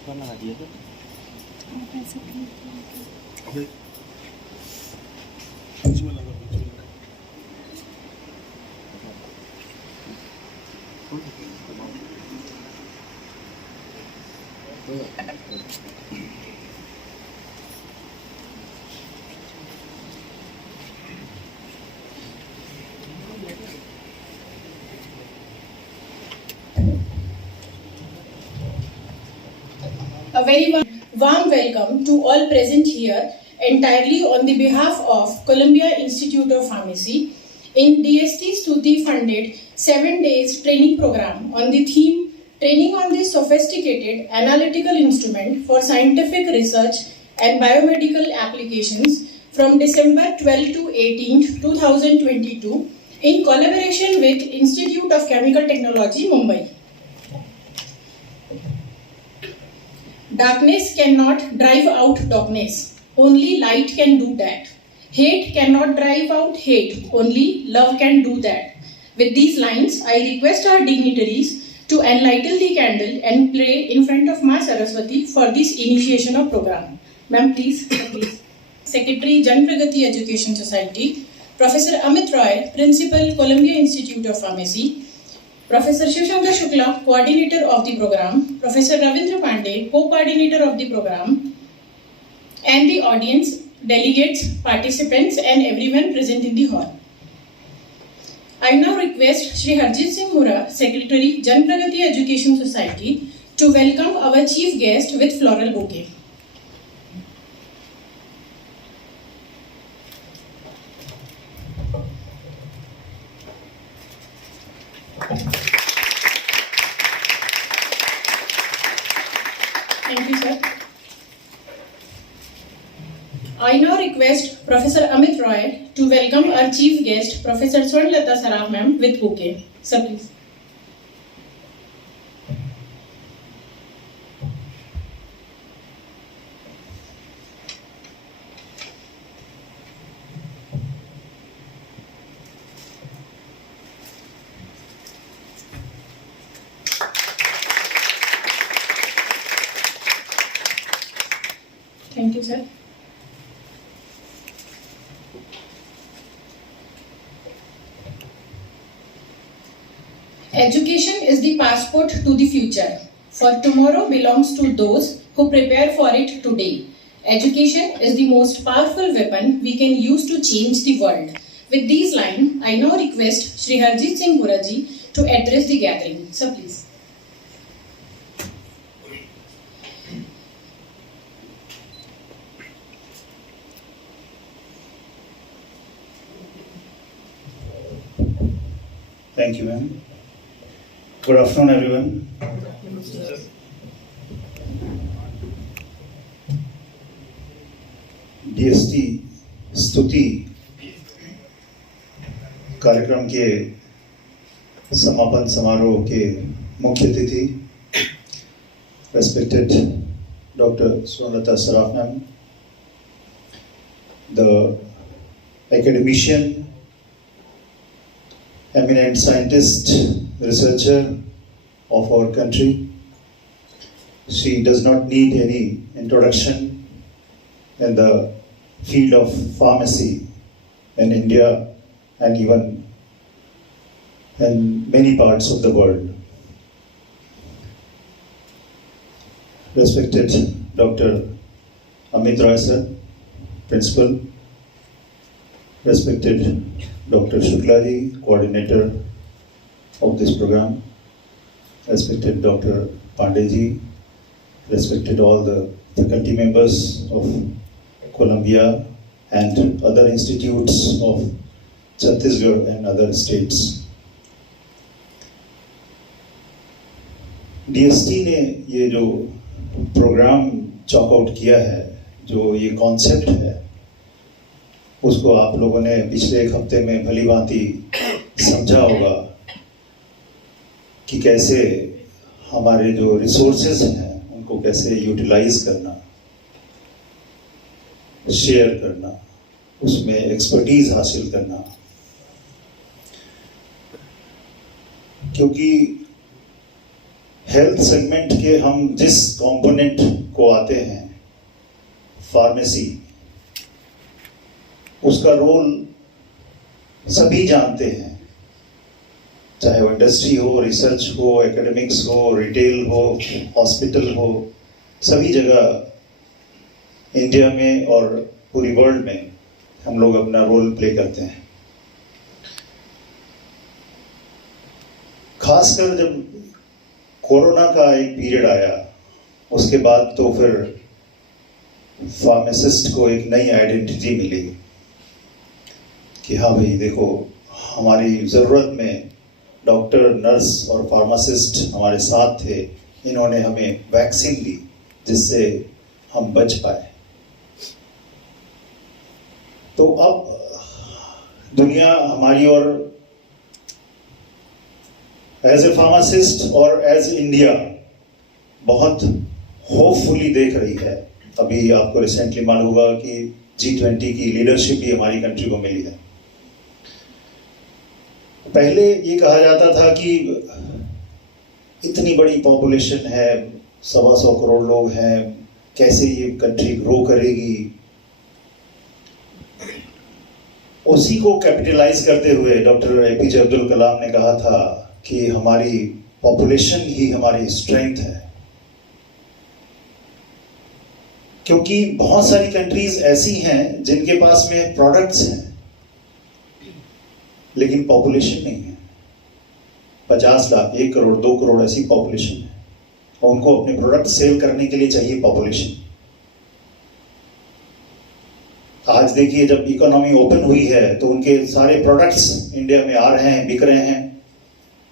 ऊपर लगा दिया तो अबे बीच में लगा बीच में लगा। A very warm welcome to all present here entirely on the behalf of Columbia Institute of Pharmacy in DST Stuti funded 7 days training program on the theme Training on the Sophisticated Analytical Instrument for Scientific Research and Biomedical Applications from December 12 to 18, 2022 in collaboration with Institute of Chemical Technology, Mumbai. Darkness cannot drive out darkness. Only light can do that. Hate cannot drive out hate. Only love can do that. With these lines, I request our dignitaries to enlighten the candle and pray in front of Ma Saraswati for this initiation of program. Ma'am, please. Secretary, Jan Pragati Education Society, Professor Amit Roy, Principal, Columbia Institute of Pharmacy, Professor Shiv Shankar Shukla, Coordinator of the program, Professor Ravindra Pandey, Co-Coordinator of the program, and the audience, delegates, participants, and everyone present in the hall. I now request Shri Harjit Singh Hura, Secretary, Jan Pragati Education Society, to welcome our chief guest with floral bouquet. Thank you, sir. I now request Professor Amit Roy to welcome our chief guest, Professor Swarnlata Saraf ma'am, with bouquet. Sir, please. Thank you, sir. Education is the passport to the future, for tomorrow belongs to those who prepare for it today. Education is the most powerful weapon we can use to change the world. With these lines, I now request Shri Harjit Singh Hura ji to address the gathering. Sir, please. Thank you, ma'am. Good afternoon, everyone. DST स्तुति कार्यक्रम के समापन समारोह के मुख्य अतिथि respected Dr. Swarnlata Saraf ma'am, the academician, eminent scientist, researcher of our country. She does not need any introduction in the field of pharmacy in India and even in many parts of the world. Respected Dr. Amit Roy sir, Principal, respected Dr. Shukla ji, Coordinator of this program, respected Dr. Pandey ji, respected all the faculty members of Columbia and other institutes of Chhattisgarh and other states. DST ने ये जो programme chalk out किया है, जो ये concept है, उसको आप लोगों ने पिछले एक हफ्ते में भली भांति समझा होगा कि कैसे हमारे जो रिसोर्सेज हैं उनको कैसे यूटिलाइज करना, शेयर करना, उसमें एक्सपर्टीज हासिल करना, क्योंकि हेल्थ सेगमेंट के हम जिस कंपोनेंट को आते हैं, फार्मेसी, उसका रोल सभी जानते हैं, चाहे वो इंडस्ट्री हो, रिसर्च हो, एकेडमिक्स हो, रिटेल हो, हॉस्पिटल हो, सभी जगह इंडिया में और पूरी वर्ल्ड में हम लोग अपना रोल प्ले करते हैं। खासकर जब कोरोना का एक पीरियड आया, उसके बाद तो फिर फार्मासिस्ट को एक नई आइडेंटिटी मिली कि हाँ भाई देखो, हमारी ज़रूरत में डॉक्टर, नर्स और फार्मासिस्ट हमारे साथ थे, इन्होंने हमें वैक्सीन दी जिससे हम बच पाए। तो अब दुनिया हमारी और एज ए फार्मासिस्ट और एज इंडिया बहुत होपफुली देख रही है। अभी आपको रिसेंटली मालूम होगा कि G20 की लीडरशिप भी हमारी कंट्री को मिली है। पहले ये कहा जाता था कि इतनी बड़ी पॉपुलेशन है, 125 करोड़ लोग हैं, कैसे ये कंट्री ग्रो करेगी। उसी को कैपिटलाइज करते हुए डॉक्टर APJ अब्दुल कलाम ने कहा था कि हमारी पॉपुलेशन ही हमारी स्ट्रेंथ है, क्योंकि बहुत सारी कंट्रीज ऐसी हैं जिनके पास में प्रोडक्ट्स हैं लेकिन पॉपुलेशन नहीं है। 50 लाख, 1 करोड़, 2 करोड़ ऐसी पॉपुलेशन है और उनको अपने प्रोडक्ट सेल करने के लिए चाहिए पॉपुलेशन। आज देखिए, जब इकोनॉमी ओपन हुई है तो उनके सारे प्रोडक्ट्स इंडिया में आ रहे हैं, बिक रहे हैं।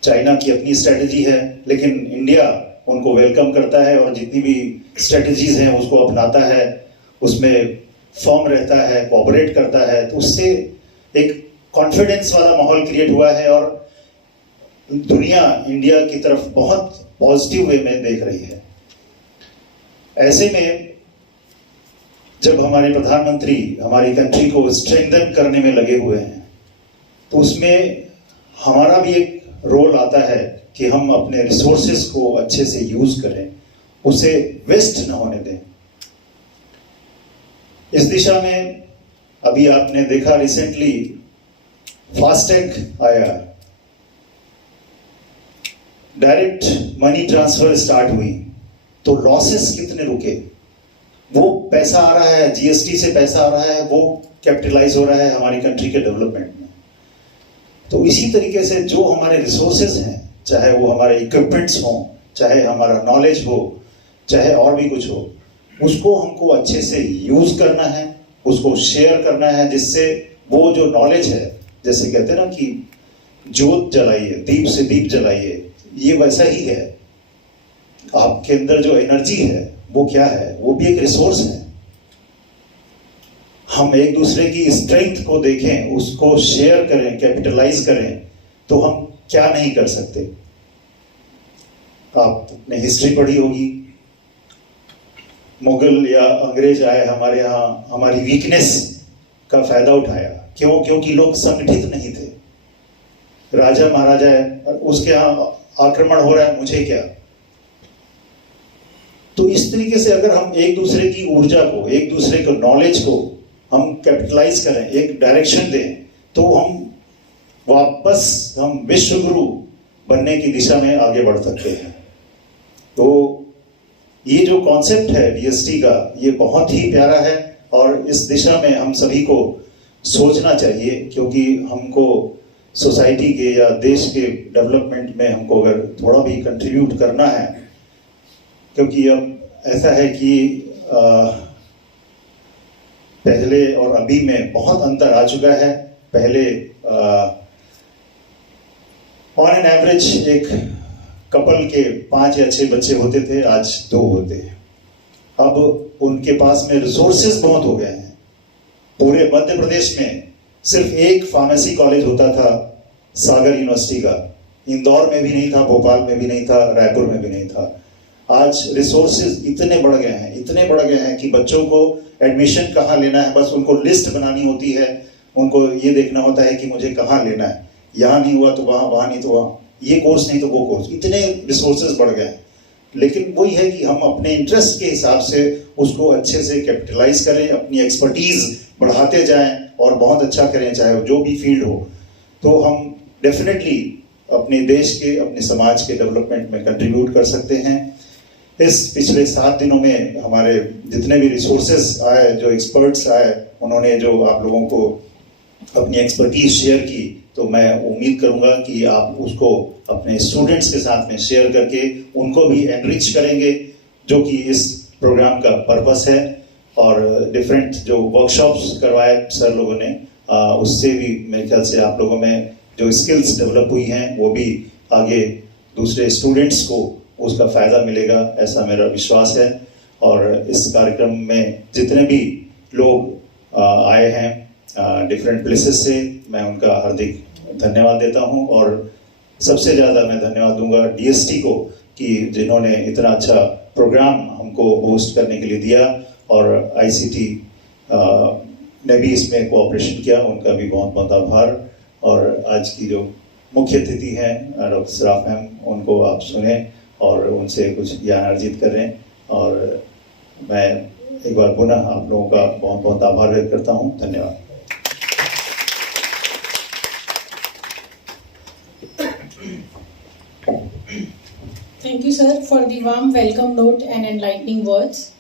चाइना की अपनी स्ट्रेटजी है, लेकिन इंडिया उनको वेलकम करता है और जितनी भी स्ट्रेटजीज हैं उसको अपनाता है, उसमें फर्म रहता है, कोऑपरेट करता है। तो उससे एक कॉन्फिडेंस वाला माहौल क्रिएट हुआ है और दुनिया इंडिया की तरफ बहुत पॉजिटिव वे में देख रही है। ऐसे में जब हमारे प्रधानमंत्री हमारी कंट्री को स्ट्रेंथन करने में लगे हुए हैं, तो उसमें हमारा भी एक रोल आता है कि हम अपने रिसोर्सेस को अच्छे से यूज करें, उसे वेस्ट न होने दें। इस दिशा में अभी आपने देखा, रिसेंटली फास्टैग आया, डायरेक्ट मनी ट्रांसफर स्टार्ट हुई, तो लॉसेस कितने रुके। वो पैसा आ रहा है, GST से पैसा आ रहा है, वो कैपिटलाइज हो रहा है हमारी कंट्री के डेवलपमेंट में। तो इसी तरीके से जो हमारे रिसोर्सेज हैं, चाहे वो हमारे इक्विपमेंट्स हों, चाहे हमारा नॉलेज हो, चाहे और भी कुछ हो, उसको हमको अच्छे से यूज करना है, उसको शेयर करना है, जिससे वो जो नॉलेज है, जैसे कहते हैं ना कि जोत जलाइए, दीप से दीप जलाइए, ये वैसा ही है। आपके अंदर जो एनर्जी है वो क्या है, वो भी एक रिसोर्स है। हम एक दूसरे की स्ट्रेंथ को देखें, उसको शेयर करें, कैपिटलाइज करें, तो हम क्या नहीं कर सकते। आपने हिस्ट्री पढ़ी होगी, मुगल या अंग्रेज आए हमारे यहाँ, हमारी वीकनेस का फायदा उठाया। क्यों? क्योंकि लोग संगठित नहीं थे। राजा महाराजा है, उसके यहाँ आक्रमण हो रहा है, मुझे क्या। तो इस तरीके से अगर हम एक दूसरे की ऊर्जा को, एक दूसरे को नॉलेज को हम कैपिटलाइज करें, एक डायरेक्शन दें, तो हम विश्व गुरु बनने की दिशा में आगे बढ़ सकते हैं। तो ये जो कॉन्सेप्ट है VST का, ये बहुत ही प्यारा है और इस दिशा में हम सभी को सोचना चाहिए, क्योंकि हमको सोसाइटी के या देश के डेवलपमेंट में हमको अगर थोड़ा भी कंट्रीब्यूट करना है, क्योंकि अब ऐसा है कि पहले और अभी में बहुत अंतर आ चुका है। पहले ऑन एन एवरेज एक कपल के 5 या 6 बच्चे होते थे, आज 2 होते हैं। अब उनके पास में रिसोर्सेज बहुत हो गए हैं। पूरे मध्य प्रदेश में सिर्फ एक फार्मेसी कॉलेज होता था, सागर यूनिवर्सिटी का। इंदौर में भी नहीं था, भोपाल में भी नहीं था, रायपुर में भी नहीं था। आज रिसोर्सेज इतने बढ़ गए हैं कि बच्चों को एडमिशन कहाँ लेना है, बस उनको लिस्ट बनानी होती है। उनको ये देखना होता है कि मुझे कहाँ लेना है, यहाँ नहीं हुआ तो वहाँ, वहाँ नहीं तो वहाँ, ये कोर्स नहीं तो वो कोर्स। इतने रिसोर्सेज बढ़ गए हैं। लेकिन वही है कि हम अपने इंटरेस्ट के हिसाब से उसको अच्छे से कैपिटलाइज करें, अपनी एक्सपर्टीज बढ़ाते जाएं और बहुत अच्छा करें, चाहे जो भी फील्ड हो। तो हम डेफिनेटली अपने देश के, अपने समाज के डेवलपमेंट में कंट्रीब्यूट कर सकते हैं। इस पिछले 7 दिनों में हमारे जितने भी रिसोर्सेज आए, जो एक्सपर्ट्स आए, उन्होंने जो आप लोगों को अपनी एक्सपर्टीज शेयर की, तो मैं उम्मीद करूंगा कि आप उसको अपने स्टूडेंट्स के साथ में शेयर करके उनको भी एनरिच करेंगे, जो कि इस प्रोग्राम का पर्पस है। और डिफरेंट जो वर्कशॉप्स करवाए सर लोगों ने, उससे भी मेरे ख्याल से आप लोगों में जो स्किल्स डेवलप हुई हैं वो भी आगे दूसरे स्टूडेंट्स को उसका फ़ायदा मिलेगा, ऐसा मेरा विश्वास है। और इस कार्यक्रम में जितने भी लोग आए हैं डिफरेंट प्लेसेस से, मैं उनका हार्दिक धन्यवाद देता हूं। और सबसे ज़्यादा मैं धन्यवाद दूंगा डीएसटी को, कि जिन्होंने इतना अच्छा प्रोग्राम हमको होस्ट करने के लिए दिया, और आईसीटी ने भी इसमें कोऑपरेशन किया, उनका भी बहुत बहुत आभार। और आज की जो मुख्य अतिथि हैं डॉक्टर सराफ मैम, उनको आप सुने और उनसे कुछ ज्ञान अर्जित करें। और मैं एक बार पुनः आप लोगों का बहुत बहुत आभार व्यक्त करता हूं। धन्यवाद। Thank you, sir, for the warm welcome note and enlightening words.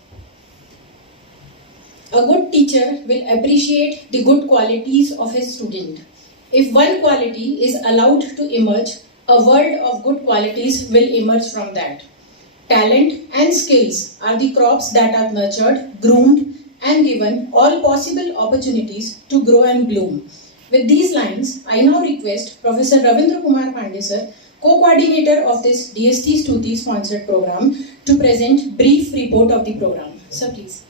A good teacher will appreciate the good qualities of his student. If one quality is allowed to emerge, a world of good qualities will emerge from that. Talent and skills are the crops that are nurtured, groomed, and given all possible opportunities to grow and bloom. With these lines, I now request Professor Ravindra Kumar Pandey, sir, co-coordinator of this DST Stuti sponsored program, to present brief report of the program. Sir, please.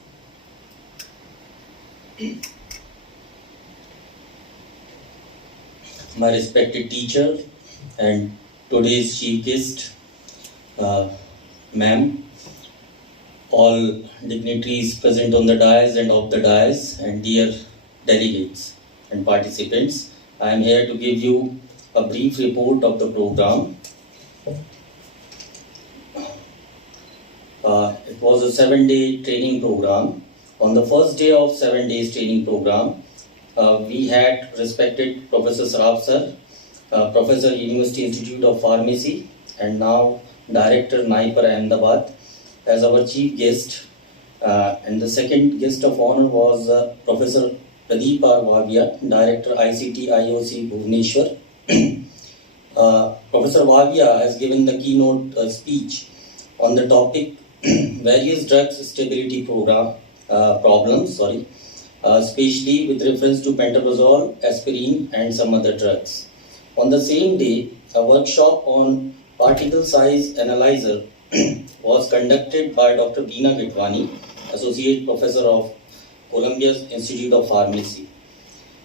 My respected teacher and today's chief guest, ma'am, all dignitaries present on the dais and off the dais, and dear delegates and participants, I am here to give you a brief report of the program. It was a 7-day training program. On the first day of 7 days training program, we had respected Professor Saraaf sir, Professor University Institute of Pharmacy, and now Director NIPER Ahmedabad, as our chief guest. And the second guest of honor was Professor Pradeep R. Wagya, Director ICT IOC Bhubaneswar. Professor Wagya has given the keynote speech on the topic various drugs stability problems, especially with reference to pantoprazole, aspirin, and some other drugs. On the same day, a workshop on particle size analyzer was conducted by Dr. Beena Gitwani, Associate Professor of Columbia Institute of Pharmacy.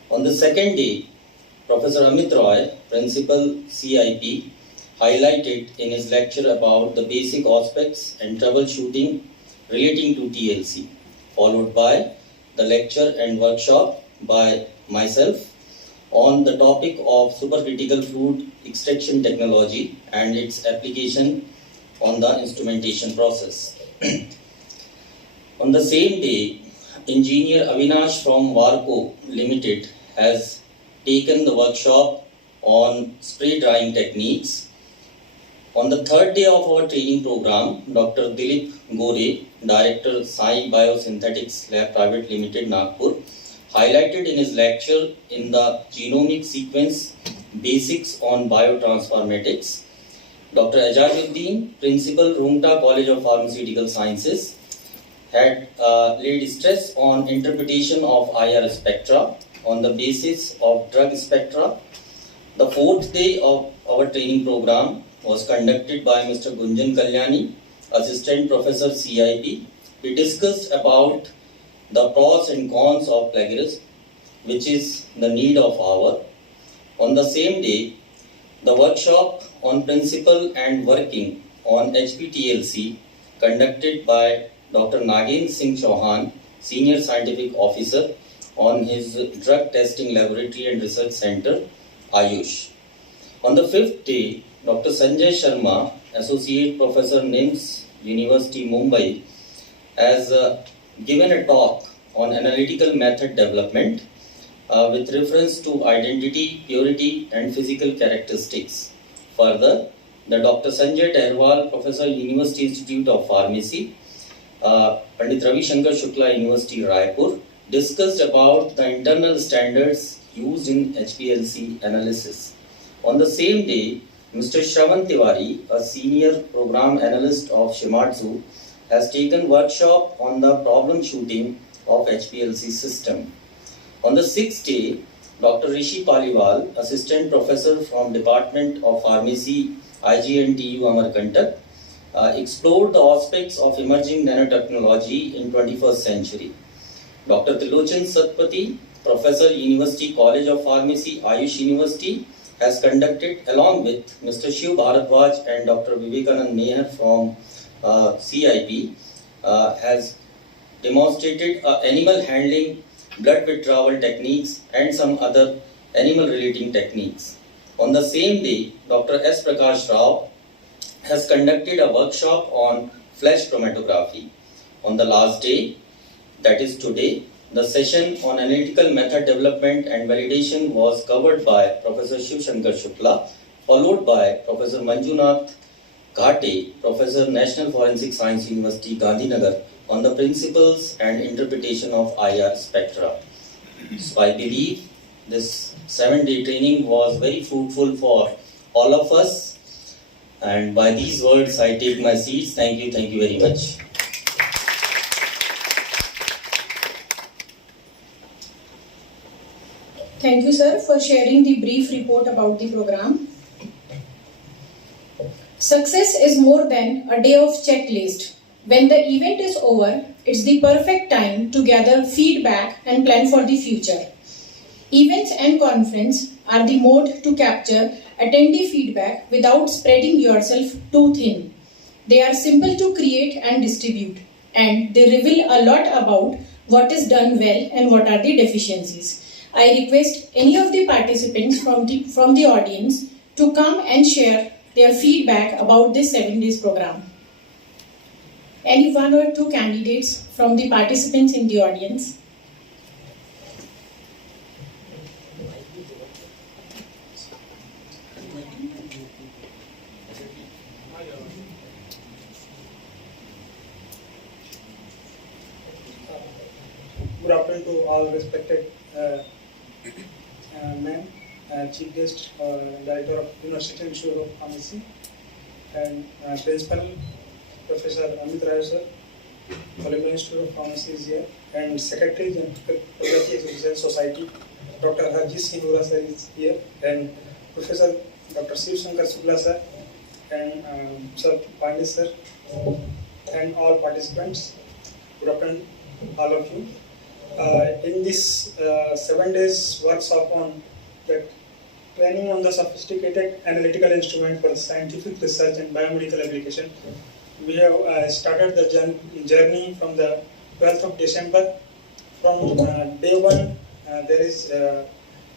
On the second day, Professor Amit Roy, Principal CIP, highlighted in his lecture about the basic aspects and troubleshooting relating to TLC, followed by the lecture and workshop by myself on the topic of supercritical fluid extraction technology and its application on the instrumentation process. On the same day, Engineer Avinash from Warco Limited has taken the workshop on spray drying techniques. On the third day of our training program, Dr. Dilip Gore, Director Sai Biosynthetics Lab Private Limited, Nagpur, highlighted in his lecture in the genomic sequence basics on biotransformatics. Dr. Ajaruddin, Principal Rungta College of Pharmaceutical Sciences, had laid stress on interpretation of IR spectra on the basis of drug spectra. The fourth day of our training program was conducted by Mr. Gunjan Kalyani, Assistant Professor CIP. We discussed about the pros and cons of plagiarism, which is the need of hour. On the same day, the workshop on principle and working on HPTLC, conducted by Dr. Nagen Singh Chauhan, Senior Scientific Officer on his Drug Testing Laboratory and Research Center, Ayush. On the fifth day, Dr. Sanjay Sharma, Associate Professor NIMS, University Mumbai, has given a talk on analytical method development with reference to identity, purity, and physical characteristics. Further, the Dr. Sanjay Tehrawal, Professor, University Institute of Pharmacy, Pandit Ravi Shankar Shukla, University Raipur, discussed about the internal standards used in HPLC analysis. On the same day, Mr. Shravan Tiwari, a senior program analyst of Shimadzu, has taken workshop on the problem shooting of HPLC system. On the sixth day, Dr. Rishi Paliwal, assistant professor from Department of Pharmacy, IGNTU Amarkantak, explored the aspects of emerging nanotechnology in 21st century. Dr. Tilochan Satpathy, professor, University College of Pharmacy, Ayush University, has conducted, along with Mr. Shiv Bharadwaj and Dr. Vivekanand Meher from CIP, has demonstrated animal handling, blood withdrawal techniques, and some other animal relating techniques. On the same day, Dr. S. Prakash Rao has conducted a workshop on flash chromatography. On the last day, that is today, the session on analytical method development and validation was covered by Professor Shiv Shankar Shukla, followed by Professor Manjunath Ghate, Professor, National Forensic Science University, Gandhinagar, on the principles and interpretation of IR spectra. So I believe this 7-day training was very fruitful for all of us. And by these words, I take my seats. Thank you very much. Thank you, sir, for sharing the brief report about the program. Success is more than a day of checklist. When the event is over, it's the perfect time to gather feedback and plan for the future. Events and conference are the mode to capture attendee feedback without spreading yourself too thin. They are simple to create and distribute, and they reveal a lot about what is done well and what are the deficiencies. I request any of the participants from the audience to come and share their feedback about this 7 days program. Any one or two candidates from the participants in the audience? Good afternoon to all respected men, Chief Guest, Director of University Institute of Pharmacy, and Principal Professor Amit Rai sir, Colombo Institute of Pharmacy is here, and Secretary General Progressive Exhibition Society, Dr. Harjit Singh Vora sir is here, and Professor Dr. Shiv Shankar Shukla sir, and Sir Pandey sir, and all participants. Good afternoon, all of you. In this 7 days workshop on the training on the sophisticated analytical instrument for scientific research and biomedical application, we have started the journey from the 12th of December. From day one, there is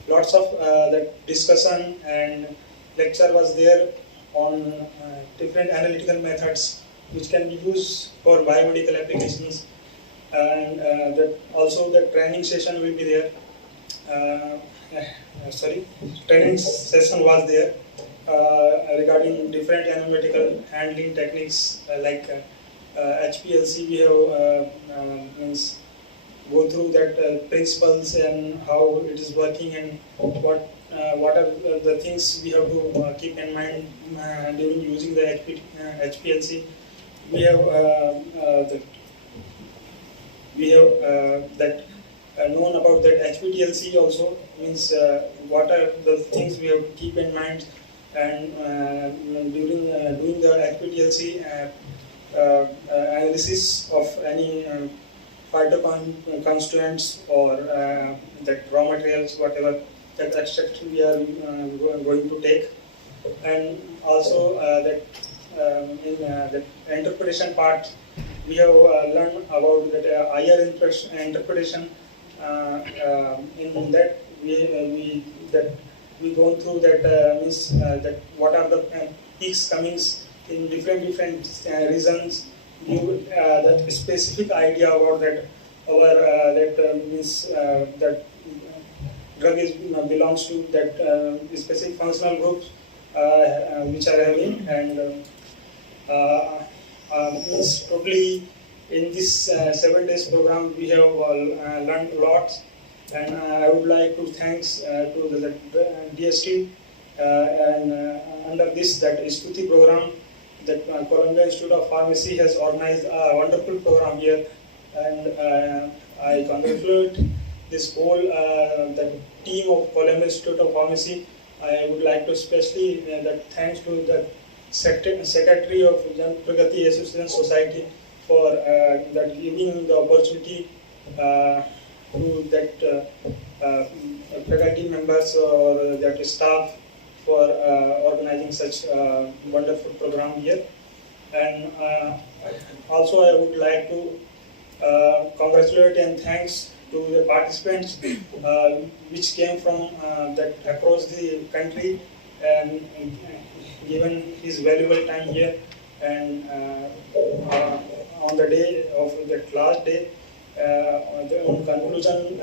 lots of the discussion and lecture was there on different analytical methods which can be used for biomedical applications. And that also the training session will be there. Training session was there regarding different analytical handling techniques like HPLC. We have means go through that principles and how it is working and what are the things we have to keep in mind during using the HPLC. We have known about that HPLC also, means what are the things we have to keep in mind, and during doing the HPLC analysis of any phytoconstituents or that raw materials, whatever that extract we are going to take, and also that in the interpretation part, we have learned about that IR interpretation. In that we gone through that means that what are the peaks, comings, in different reasons give that specific idea about that our that drug is belongs to that specific functional groups which are having, and means totally in this 7 days program we have learned a lot, and I would like to thanks to the DST and under this that Stuti program that Columbia Institute of Pharmacy has organized a wonderful program here, and I congratulate this whole the team of Columbia Institute of Pharmacy. I would like to especially that thanks to the Secretary of Jan Pragati Association Society for that giving the opportunity to that faculty members or that staff for organizing such a wonderful program here. And also I would like to congratulate and thanks to the participants which came from that across the country and given his valuable time here, and on the day of that last day, on conclusion,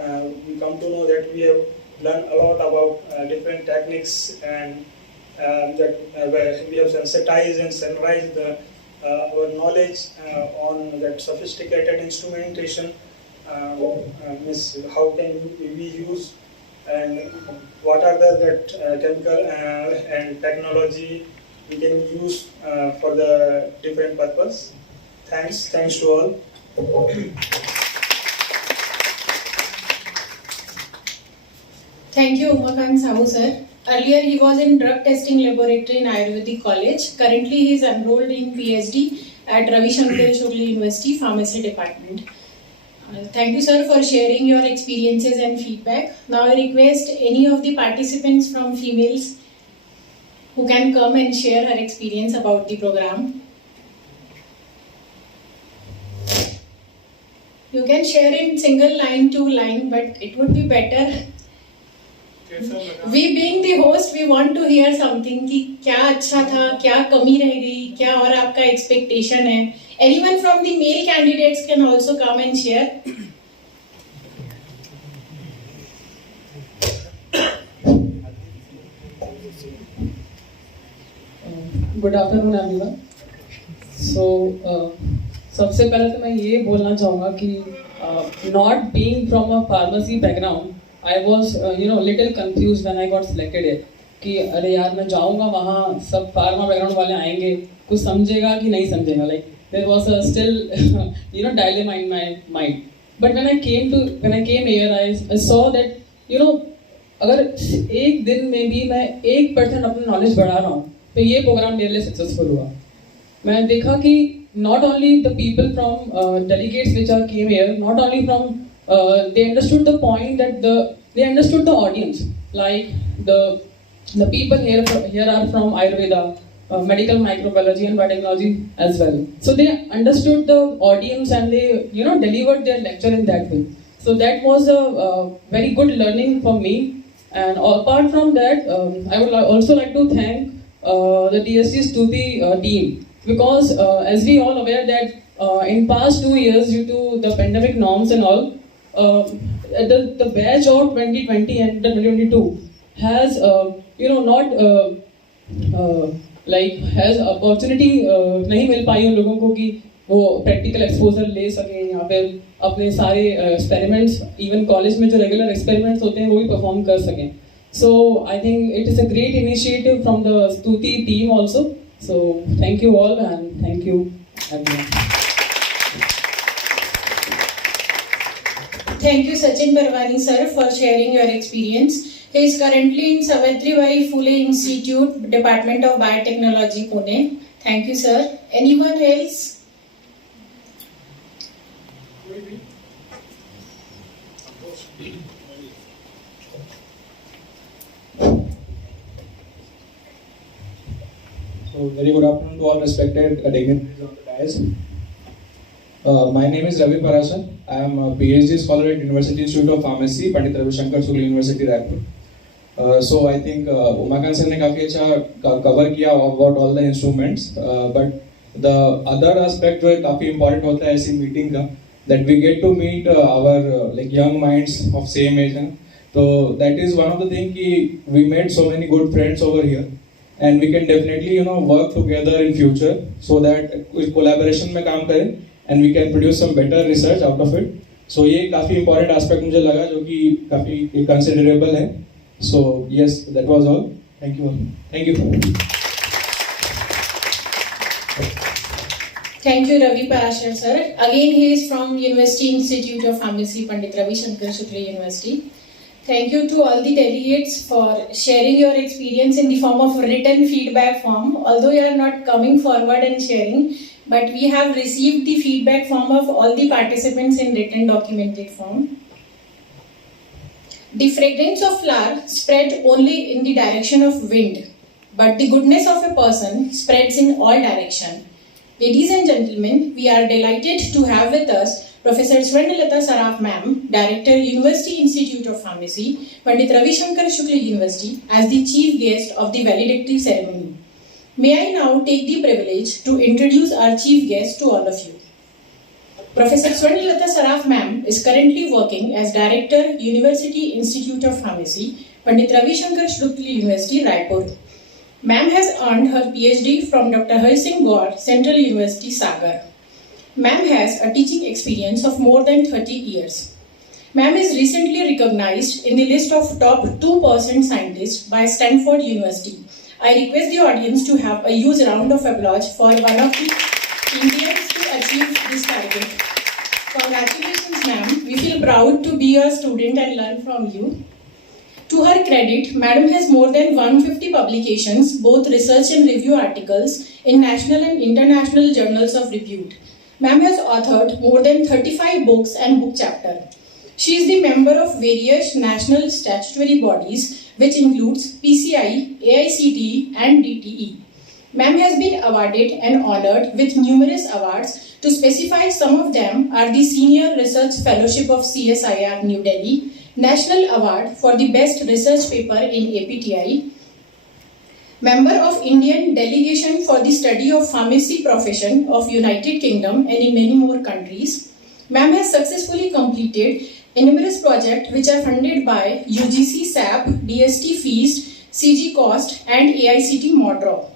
we come to know that we have learned a lot about different techniques, and that we have sensitized and summarized our knowledge on that sophisticated instrumentation, means how can we use and what are the chemical and technology we can use for the different purpose. Thanks to all. Thank you, Umakant Sahu sir. Earlier he was in drug testing laboratory in Ayurvedic College. Currently he is enrolled in PhD at Ravi Shankar Shukla University Pharmacy Department. Thank you sir for sharing your experiences and feedback. Now I request any of the participants from females who can come and share her experience about the program. You can share in single line, 2 line, but it would be better. We being the host, we want to hear something कि क्या अच्छा था, क्या कमी रह गई, क्या और आपका expectation है. Anyone from the male candidates can also come and share. Good afternoon everyone. So सबसे पहले तो मैं ये बोलना चाहूँगा कि not being from a pharmacy background, I was little confused when I got selected here. कि अरे यार मैं जाऊँगा वहाँ सब फार्मा बैकग्राउंड वाले आएंगे, कुछ समझेगा कि नहीं समझेगा. Like there was a still dilemma in my mind. But when I came here, I saw that अगर एक दिन में भी मैं 1% अपना नॉलेज बढ़ा रहा हूँ तो ये प्रोग्राम मेरे लिए सक्सेसफुल हुआ. मैं देखा कि not only the people from delegates which are came here, not only from they understood the point that they understood the audience, like the people here are from Ayurveda, medical microbiology and biotechnology as well. So they understood the audience and they delivered their lecture in that way. So that was a very good learning for me. And apart from that, I would also like to thank the DST Stuti team, because as we all aware that in past 2 years due to the pandemic norms and all, the batch of 2020 and 2022 has has opportunity नहीं मिल पाई उन लोगों को कि वो practical exposure ले सकें या फिर अपने सारे experiments even college में जो regular experiments होते हैं वो भी perform कर सकें. So I think it is a great initiative from the Stuti team also. So thank you all and thank you everyone. Thank you Sachin Barwani sir for sharing your experience. He is currently in Savitribai Phule Institute, Department of Biotechnology, Pune. Thank you sir. Anyone else? So very good afternoon to all respected dignitaries on the dais. My name is Ravi Parasan. I am a PhD scholar at University Institute of Pharmacy, Pandit Ravi Shankar Shukla University, Raipur. So I think Umakant sir ने काफी अच्छा cover किया about all the instruments, but the other aspect जो काफी important होता है ऐसी meeting का, that we get to meet our like young minds of same age, है. So that is one of the thing कि we made so many good friends over here, and we can definitely work together in future so that collaboration में काम करें and we can produce some better research out of it. So ये काफी important aspect मुझे लगा जो कि काफी considerable है. So yes, that was all. Thank you all. Thank you. Thank you, Ravi Parashar sir. Again, he is from University Institute of Pharmacy, Pandit Ravi Shankar Shukla University. Thank you to all the delegates for sharing your experience in the form of written feedback form. Although you are not coming forward and sharing, but we have received the feedback form of all the participants in written documented form. The fragrance of flower spread only in the direction of wind, but the goodness of a person spreads in all directions. Ladies and gentlemen, we are delighted to have with us Professor Swarnalata Saraf Ma'am, Director, University Institute of Pharmacy, Pandit Ravi Shankar Shukla University, as the chief guest of the valedictory ceremony. May I now take the privilege to introduce our chief guest to all of you. Professor Swarnalata Saraf Ma'am is currently working as Director, University Institute of Pharmacy, Pandit Ravi Shankar Shukla University, Raipur. Ma'am has earned her PhD from Dr. Hari Singh Gaur, Central University, Sagar. Ma'am has a teaching experience of more than 30 years. Ma'am is recently recognized in the list of top 2% scientists by Stanford University. I request the audience to have a huge round of applause for one of the Indians to achieve this target. Congratulations, ma'am. We feel proud to be your student and learn from you. To her credit, Madam has more than 150 publications, both research and review articles, in national and international journals of repute. Ma'am has authored more than 35 books and book chapters. She is the member of various national statutory bodies, which includes PCI, AICTE, and DTE. Ma'am has been awarded and honored with numerous awards. To specify, some of them are the Senior Research Fellowship of CSIR, New Delhi, National Award for the Best Research Paper in APTI, Member of Indian Delegation for the Study of Pharmacy Profession of United Kingdom and in many more countries. Ma'am has successfully completed numerous projects which are funded by UGC SAP, DST Feast, CG Cost and AICT Modrow.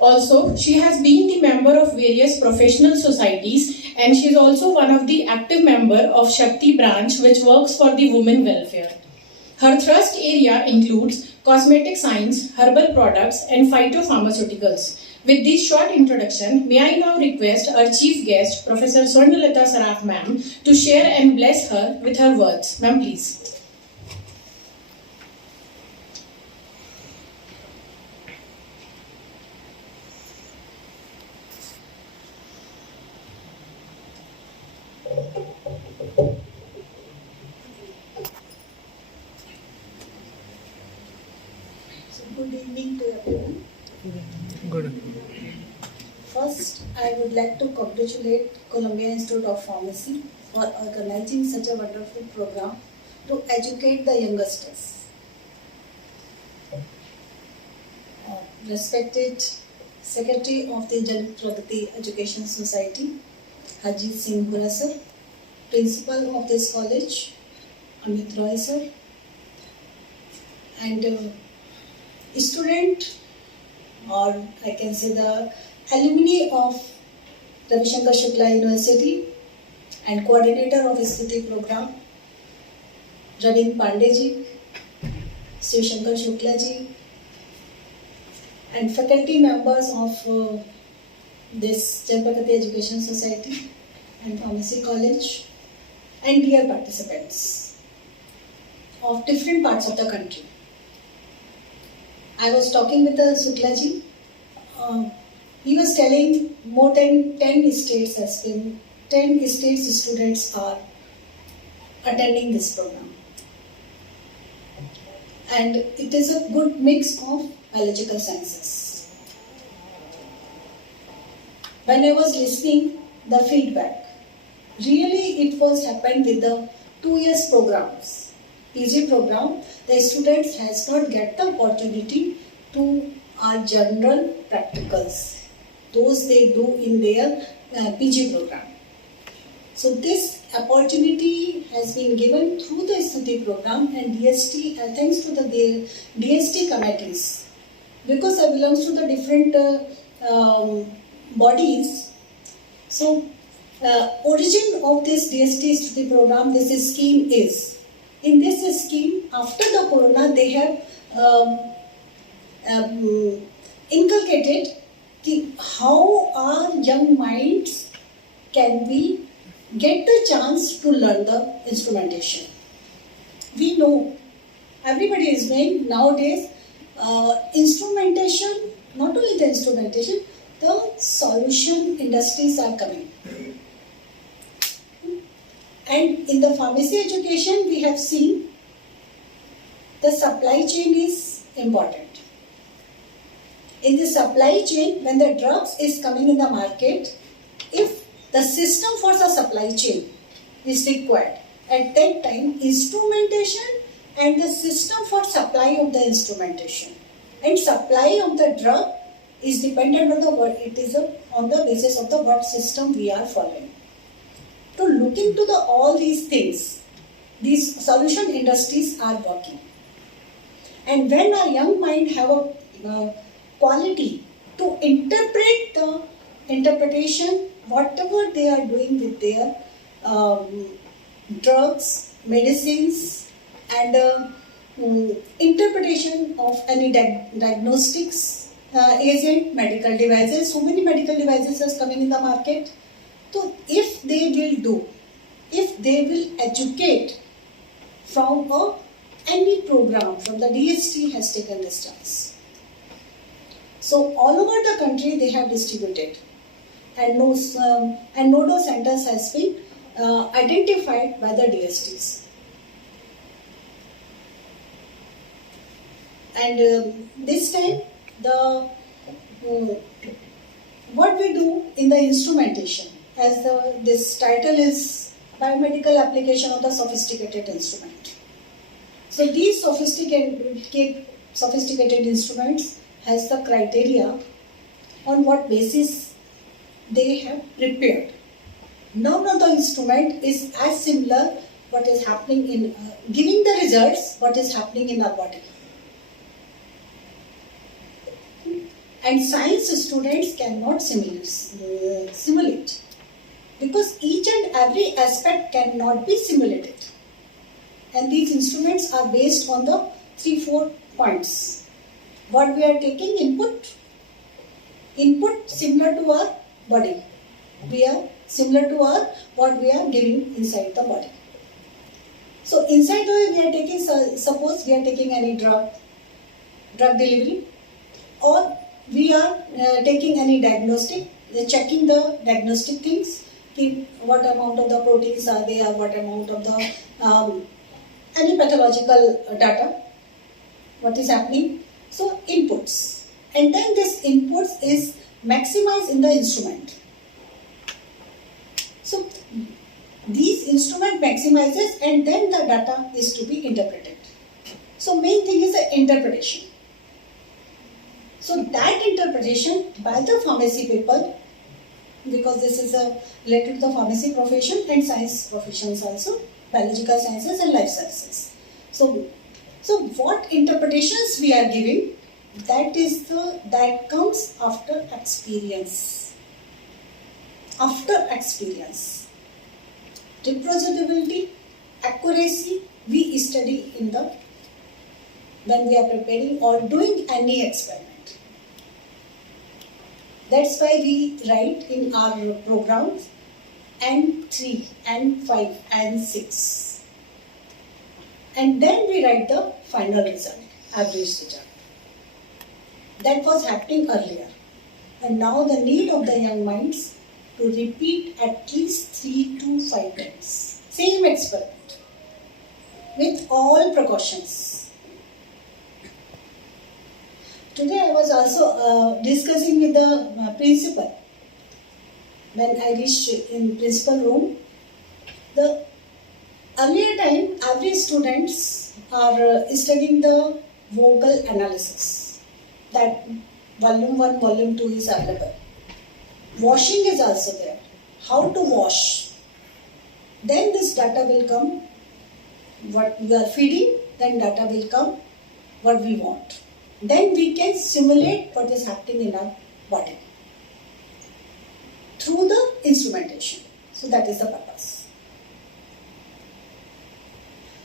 Also, she has been the member of various professional societies and she is also one of the active member of Shakti branch which works for the women welfare. Her thrust area includes cosmetic science, herbal products and phytopharmaceuticals. With this short introduction, may I now request our chief guest, Professor Swarnalata Saraf Ma'am, to share and bless her with her words. Ma'am, please. Good evening to everyone. Good. First, I would like to congratulate Columbia Institute of Pharmacy for organizing such a wonderful program to educate the youngsters. Respected Secretary of the Jan Pragati Education Society, Ajit Singh Bhura sir, Principal of this college, Amit Roy sir, and student, or I can say the alumni of Ravi Shankar Shukla University and coordinator of Stuti program, Ravin Pandey Shiv Shankar Shukla ji, and faculty members of this Jan Pragati Education Society and Pharmacy College, and dear participants of different parts of the country. I was talking with Shukla ji. He was telling more than 10 states students are attending this program. And it is a good mix of biological sciences. When I was listening the feedback, really it was happened with the 2 years programs. PG program, the students has not get the opportunity to our general practicals. Those they do in their PG program. So this opportunity has been given through the Stuti program and DST, thanks to the DST committees. Because I belongs to the different bodies. So origin of this DST Stuti program, this scheme is, in this scheme, after the corona, they have inculcated how our young minds can be get the chance to learn the instrumentation. We know, everybody is knowing nowadays, instrumentation, not only the instrumentation, the solution industries are coming. And in the pharmacy education, we have seen the supply chain is important. In the supply chain, when the drugs is coming in the market, if the system for the supply chain is required, at that time, instrumentation and the system for supply of the instrumentation and supply of the drug is dependent on the what it is on the basis of the what system we are following. To look into all these things, these solution industries are working. And when our young mind have a quality to interpret the interpretation, whatever they are doing with their drugs, medicines, and interpretation of any diagnostics agent, medical devices. So many medical devices are coming in the market. So if they will educate from any program, from the DST has taken this chance. So all over the country they have distributed, and nodal centers has been identified by the DSTs. And this time, what we do in the instrumentation, as this title is biomedical application of the sophisticated instrument. So these sophisticated instruments has the criteria on what basis they have prepared. None of the instrument is as similar what is happening in giving the results what is happening in our body. And science students cannot simulate because each and every aspect cannot be simulated. And these instruments are based on the 3-4 points. What we are taking input similar to our body. We are similar to what we are giving inside the body. So inside we are taking, suppose we are taking any drug delivery, or we are taking any diagnostic, checking the diagnostic things, what amount of the proteins are there, what amount of the any pathological data, what is happening. So inputs, and then this inputs is maximized in the instrument. So these instrument maximizes, and then the data is to be interpreted. So main thing is the interpretation. So that interpretation by the pharmacy people, because this is related to the pharmacy profession and science professions also, biological sciences and life sciences. So what interpretations we are giving, that comes after experience. After experience, reproducibility, accuracy, we study when we are preparing or doing any experiment. That's why we write in our programs N3, N5, N6. And then we write the final result, average result. That was happening earlier. And now the need of the young minds to repeat at least 3 to 5 times. Same experiment with all precautions. Today I was also discussing with the principal. When I reached in principal room, the earlier time, every students are studying the vocal analysis. That volume 1, volume 2 is available. Washing is also there. How to wash. Then this data will come. What we are feeding, then data will come. What we want. Then we can simulate what is happening in our body through the instrumentation. So that is the purpose.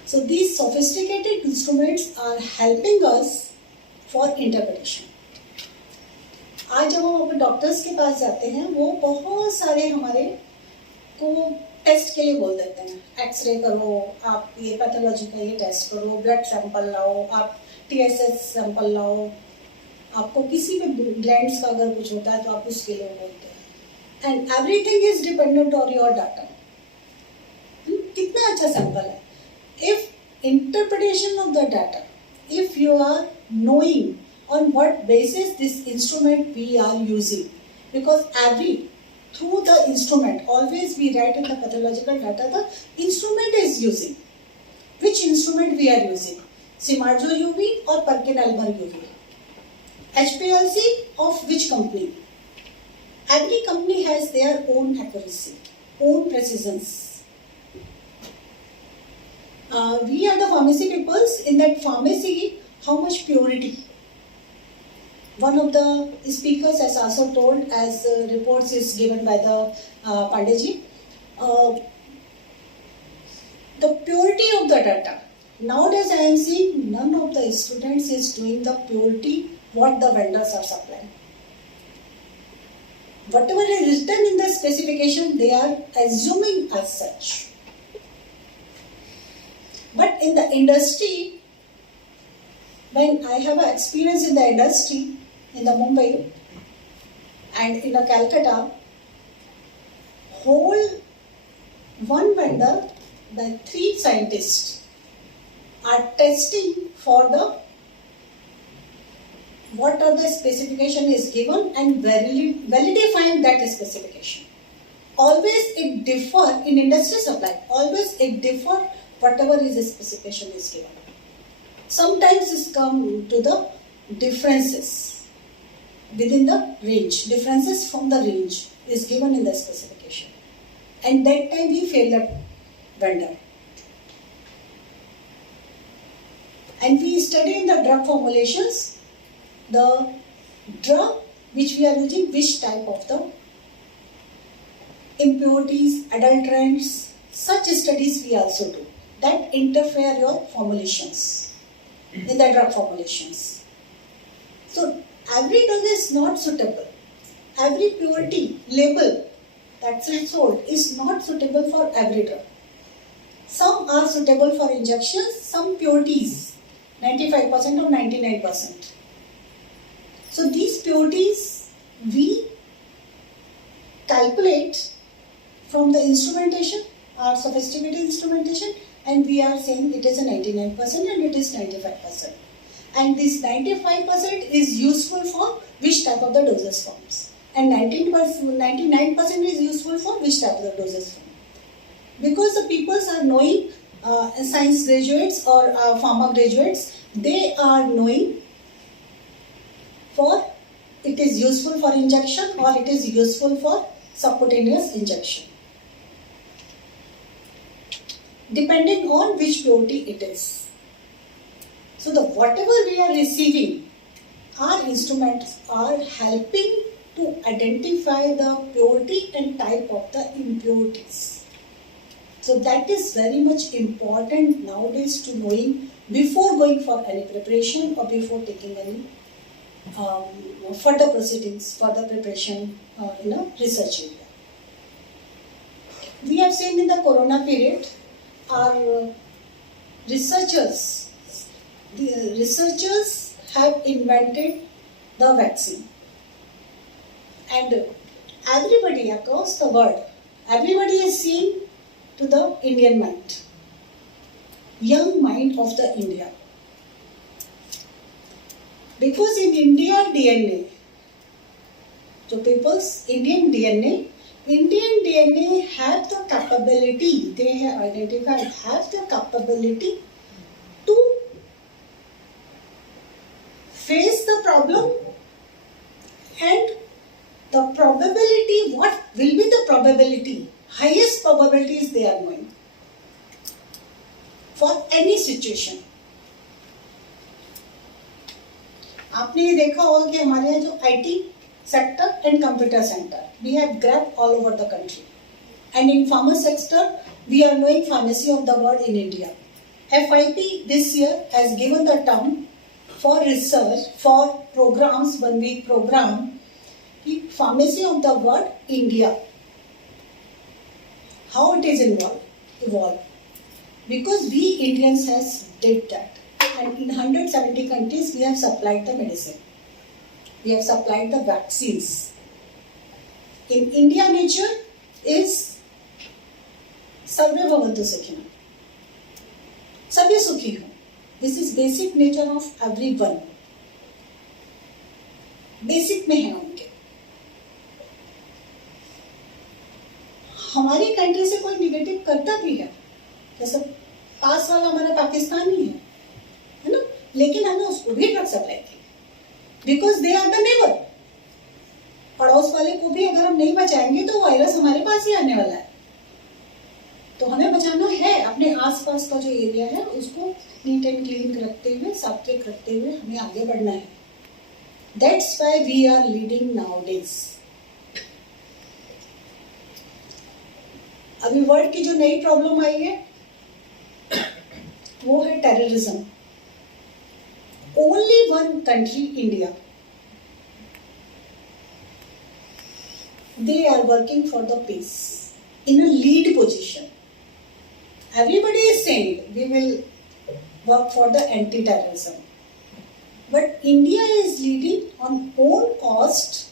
So these sophisticated instruments are helping us for interpretation. आज जब हम अपने doctors के पास जाते हैं वो बहुत सारे हमारे को टेस्ट के लिए बोल देते हैं, एक्सरे करो, आप ये पैथोलॉजी का ये टेस्ट करो, ब्लड सैंपल लाओ, आप टीएसएच सैंपल लाओ, आपको किसी भी ग्लैंड्स का अगर कुछ होता है तो आप उसके लिए बोलते हैं, and everything is dependent on your data. कितना अच्छा सैंपल है. If interpretation of the data, if you are knowing on what basis this instrument we are using, because through the instrument always we write in the pathological data the instrument is using, which instrument we are using, Simarjo UV or Perkin-Elmer UV, HPLC of which company. Every company has their own accuracy, own precisions. We are the pharmacy peoples. In that pharmacy, how much purity. One of the speakers has also told, as reports is given by the Pandeyji, the purity of the data. Nowadays I am seeing none of the students is doing the purity what the vendors are supplying. Whatever is written in the specification, they are assuming as such. But in the industry, when I have an experience in the industry, in the Mumbai and in the Calcutta, whole one vendor, the 3 scientists are testing for the what are the specification is given and validifying that specification. Always it differ in industry supply. Always it differ whatever is the specification is given. Sometimes it's come to the differences within the range. Differences from the range is given in the specification. And that time we fail the vendor. And we study in the drug formulations, the drug which we are using, which type of the impurities, adulterants, such studies we also do. That interfere your formulations, in the drug formulations. So every drug is not suitable. Every purity label that's sold is not suitable for every drug. Some are suitable for injections, some purities, 95% or 99%. So these purities we calculate from the instrumentation, our sophisticated instrumentation, and we are saying it is a 99% and it is 95%. And this 95% is useful for which type of the dosage forms. And 99% is useful for which type of the dosage form. Because the peoples are knowing, science graduates or pharma graduates, they are knowing for it is useful for injection or it is useful for subcutaneous injection. Depending on which purity it is. So the whatever we are receiving, our instruments are helping to identify the purity and type of the impurities. So that is very much important nowadays to knowing before going for any preparation or before taking any further proceedings, further preparation in a research area. We have seen in the corona period, our researchers have invented the vaccine. And everybody across the world, everybody is seeing to the Indian mind, young mind of the India. Because in India DNA, so people's Indian DNA Indian DNA have the capability, they have identified, have the capability to face the problem, and the probability, what will be the probability? Highest probabilities they are knowing for any situation. आपने ये देखा होगा कि हमारे यहाँ जो IT sector and computer center, we have grabbed all over the country. And in pharma sector, we are knowing pharmacy of the world in India. FIP this year has given the term for research, for programs, 1 week program, the pharmacy of the world, India. How it is evolved? Because we Indians has did that. And in 170 countries, we have supplied the medicine. We have supplied the vaccines. In India, nature is Sarve Bhavantu Sukhina. Sabhi Sukhi ho. This is basic nature of everyone. Basic में है उनके. हमारी country से कोई negative करता भी है, जैसे पास वाला हमारा पाकिस्तान ही है ना, लेकिन हमने उसको भी ड्रग सप्लाई की, because they are the neighbour. पड़ोस वाले को भी अगर हम नहीं बचाएंगे तो वायरस हमारे पास ही आने वाला है. तो हमें बचाना है अपने आसपास का जो एरिया है, उसको नीट एंड क्लीन रखते हुए, सात्विक रखते हुए हमें आगे बढ़ना है. That's why we are leading nowadays. अभी वर्ल्ड की जो नई प्रॉब्लम आई है वो है terrorism. Only one country, India, they are working for the peace in a lead position. Everybody is saying we will work for the anti-terrorism, but India is leading on own cost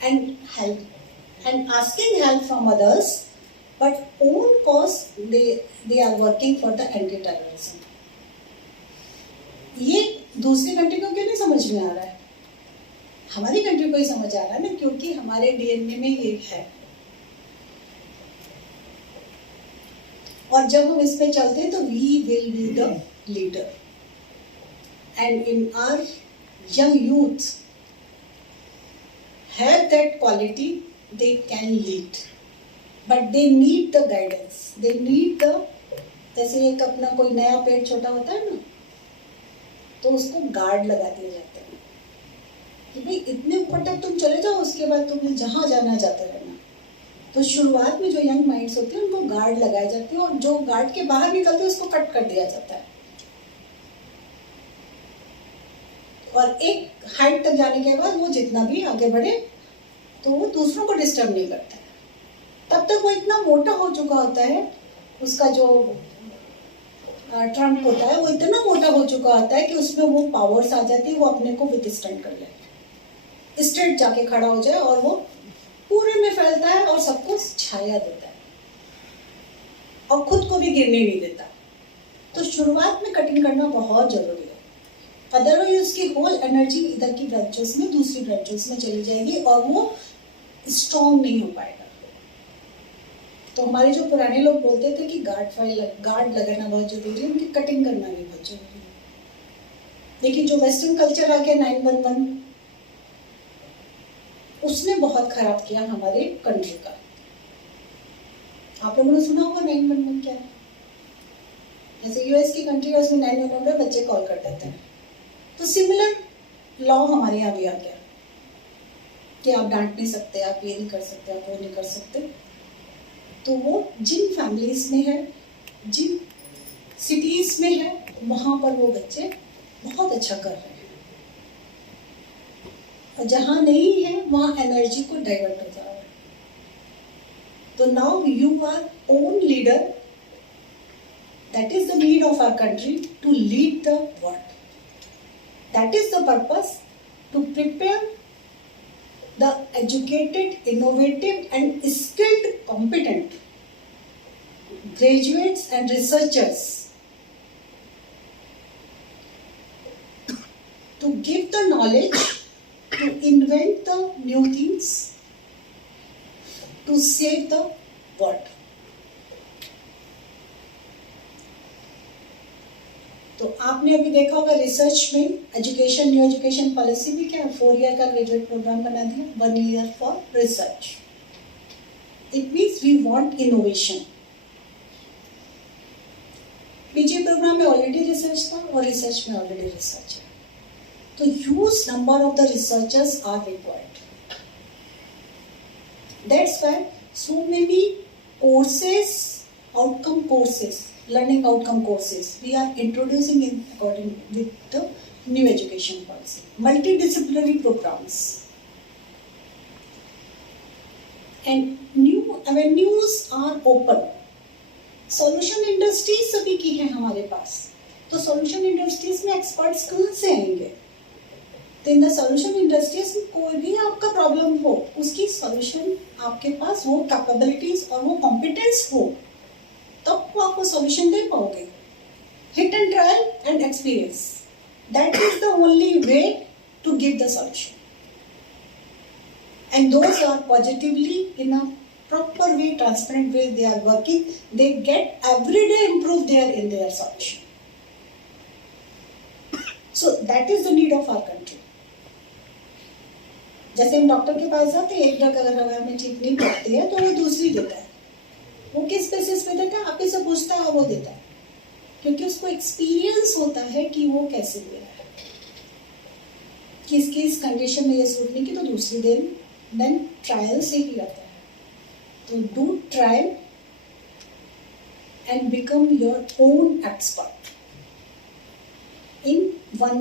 and help and asking help from others, but own cost they are working for the anti-terrorism. ये दूसरी country को क्यों नहीं समझ में आ रहा है? हमारी कंट्री को ही समझ आ रहा है ना, क्योंकि हमारे डीएनए में ये है. और जब हम इस पे चलते हैं तो we will be the leader. And in our young youth have that quality, they can lead, but they need the guidance. They need the, जैसे एक अपना कोई नया पेड़ छोटा होता है ना, तो उसको गार्ड लगा दिए जाते हैं कि भाई इतने ऊपर तक तुम चले जाओ, उसके बाद तुम्हें जहाँ जाना जाते रहना. तो शुरुआत में जो यंग माइंड्स होते हैं उनको गार्ड लगाए जाते हैं, और जो गार्ड के बाहर निकलते हैं उसको कट कर दिया जाता है. और एक हाइट तक जाने के बाद वो जितना भी आगे बढ़े तो वो दूसरों को डिस्टर्ब नहीं करता है. तब तक वो इतना मोटा हो चुका होता है, उसका जो ट्रंक होता है वो इतना मोटा हो चुका होता है कि उसमें वो पावर्स आ जाती है, वो अपने को विथस्टैंड कर ले, स्ट्रेट जाके खड़ा हो जाए और वो पूरे में फैलता है और सबको छाया देता है और खुद को भी गिरने नहीं देता. तो शुरुआत में कटिंग करना बहुत जरूरी है, अदरवाइज उसकी होल एनर्जी इधर की ब्रांचेस में, दूसरी ब्रांचेस में चली जाएगी और वो स्ट्रॉन्ग नहीं हो पाएगा. तो हमारे जो पुराने लोग बोलते थे कि गार्ड लगाना बहुत जरूरी है, उनकी कटिंग करना भी बहुत जरूरी है. लेकिन जो वेस्टर्न कल्चर आ गया 911, उसने बहुत खराब किया हमारे कंट्री का. आप लोगों ने सुना होगा 911 क्या है. जैसे यूएस की कंट्री है, उसमें 911 पे बच्चे कॉल कर देते हैं. तो सिमिलर लॉ हमारे यहाँ भी आ गया कि आप डांट नहीं सकते, आप ये नहीं कर सकते, आप वो नहीं कर सकते. तो वो जिन फैमिलीज में है, जिन सिटीज में है, वहाँ पर वो बच्चे बहुत अच्छा कर रहे हैं, और जहाँ नहीं है वहाँ एनर्जी को डाइवर्ट हो जा रहा है. तो now you are own leader. That is the need of our country, to lead the world. That is the purpose, to prepare the educated, innovative and skilled, competent graduates and researchers to give the knowledge, to invent the new things, to save the world. तो आपने अभी देखा होगा research में education new education policy भी क्या 4 year का graduate programme बना दिया, 1 year for research. It means we want innovation. PG programme में ऑलरेडी रिसर्च था और रिसर्च में ऑलरेडी रिसर्च है. तो huge number of the researchers are required. That's why so many courses, outcome courses, learning outcome courses we are introducing in according with the new education policy. Multidisciplinary programs and new avenues are open. Solution industries सभी की हैं हमारे पास, तो solution industries में experts कहाँ से आएंगे? तो इन द सोल्यूशन इंडस्ट्रीज में कोई भी आपका प्रॉब्लम हो, उसकी सॉल्यूशन आपके पास वो कैपेबिलिटीज और वो कॉम्पिटेंस हो, तब वो आपको सॉल्यूशन दे पाओगे. Hit and trial and experience, that is the only way to give the solution. And those are positively in a proper way, transparent way they are working, they get every day improve their in their solution. So that is the need of our country. जैसे हम doctor के पास जाते हैं, एक drug अगर हमें ठीक नहीं करती है तो वो दूसरी देता है. वो किस बेसिस पे देता है? आप ही से पूछता है, वो देता है, क्योंकि उसको एक्सपीरियंस होता है कि वो कैसे दे रहा है, किस किस कंडीशन में ये सूट नहीं की तो दूसरी देन ट्रायल से ही आता है. तो do trial and become your own expert in one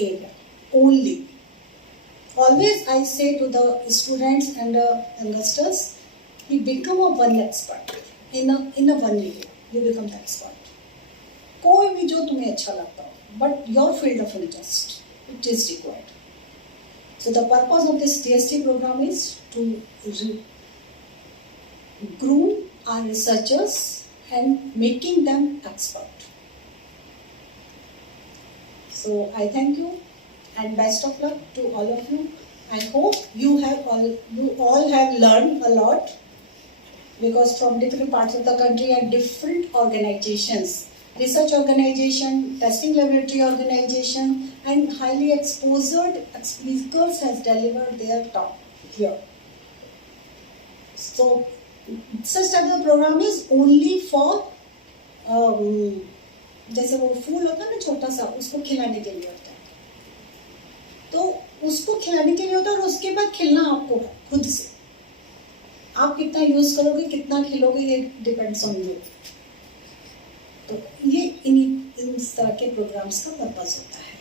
area only. Always I say to the students and youngsters, you become a one expert in a one area. You become the expert. कोई भी जो तुम्हें अच्छा लगता हो, but your field of interest, it is required. So the purpose of this DST program is to groom our researchers and making them expert. So I thank you. And best of luck to all of you. I hope you all have learned a lot, because from different parts of the country and different organizations, research organization, testing laboratory organization, and highly exposed speakers has delivered their talk here. So such type of program is only for जैसे वो फूल होता है ना छोटा सा, उसको खिलाने के लिए होता है. तो उसको खिलाने के लिए होता है और उसके बाद खिलना आपको खुद से. आप कितना यूज करोगे, कितना खिलोगे, ये डिपेंड्स ऑन यू. तो ये इन तरह के प्रोग्राम्स का पर्पस होता है.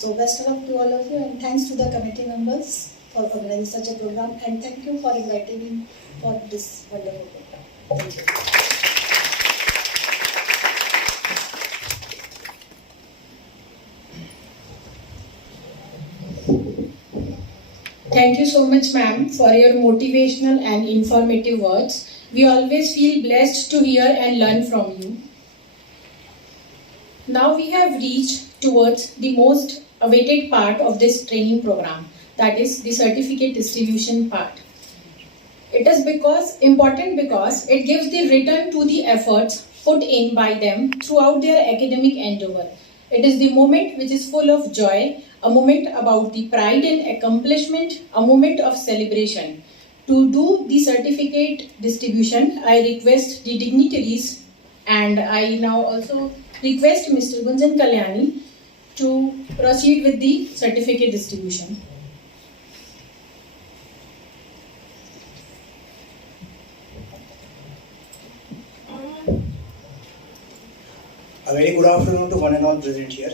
So best of luck to all of you and thanks to the committee members for organising such a programme and thank you for inviting me for this wonderful programme. Thank you. Thank you so much, ma'am, for your motivational and informative words. We always feel blessed to hear and learn from you. Now we have reached towards the most awaited part of this training program, that is the certificate distribution part. It is important because it gives the return to the efforts put in by them throughout their academic endeavor. It is the moment which is full of joy, a moment about the pride and accomplishment, a moment of celebration. To do the certificate distribution, I request the dignitaries, and I now also request Mr. Gunjan Kalyani to proceed with the certificate distribution. A very good afternoon to one and all present here.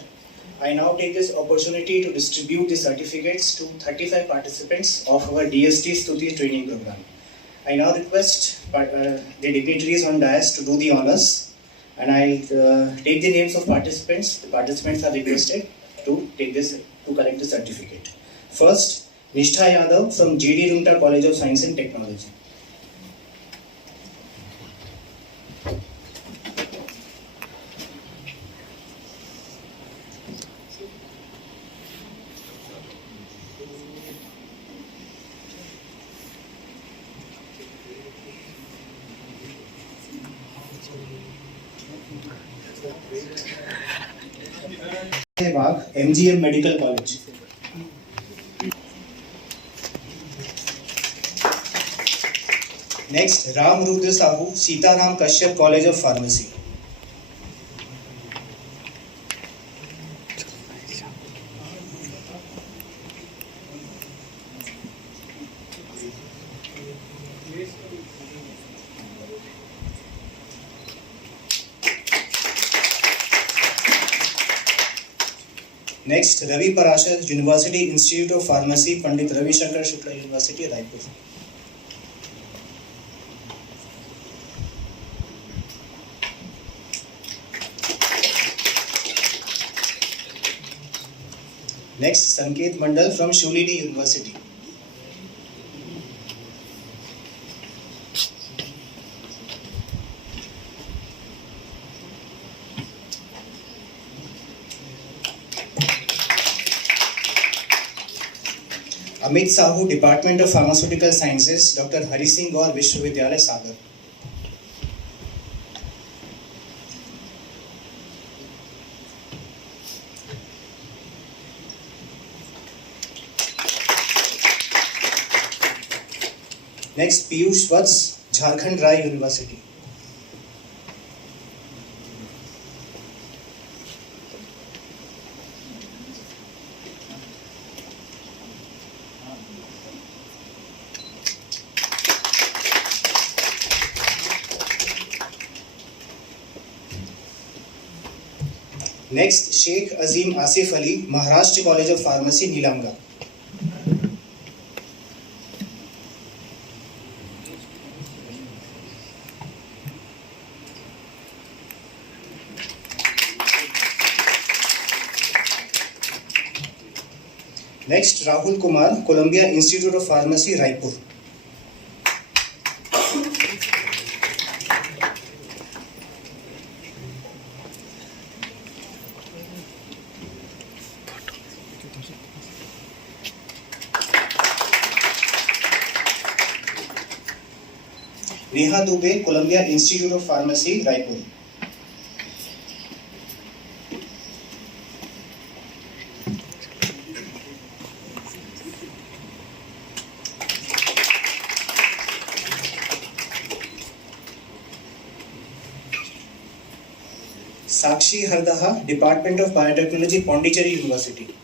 I now take this opportunity to distribute the certificates to 35 participants of our DST Stuti training program. I now request the dignitaries on dais to do the honors, and I'll take the names of participants. The participants are requested to collect the certificate. First, Nishtha Yadav from GD Rumta College of Science and Technology. Sehwag MGM medical college. Next, Ram Rudra Sahu, Sitaram Kashyap College of Pharmacy. Next, Ravi Parashar, University Institute of Pharmacy, Pandit Ravi Shankar Shukla University, Raipur. Next, Sanket Mandal from Shulini University. Amit Sahu, Department of Pharmaceutical Sciences, Dr. Hari Singh Gaur, Vishwavidyalaya, Sagar. Next, Piyush Vats, Jharkhand Rai University. Next, Sheikh Azim Asif Ali, Maharashtra College of Pharmacy, Nilamga. Next, Rahul Kumar, Columbia Institute of Pharmacy, Raipur. Neha Dubey, Columbia Institute of Pharmacy, Raipur. Sakshi Hardaha, Department of Biotechnology, Pondicherry University.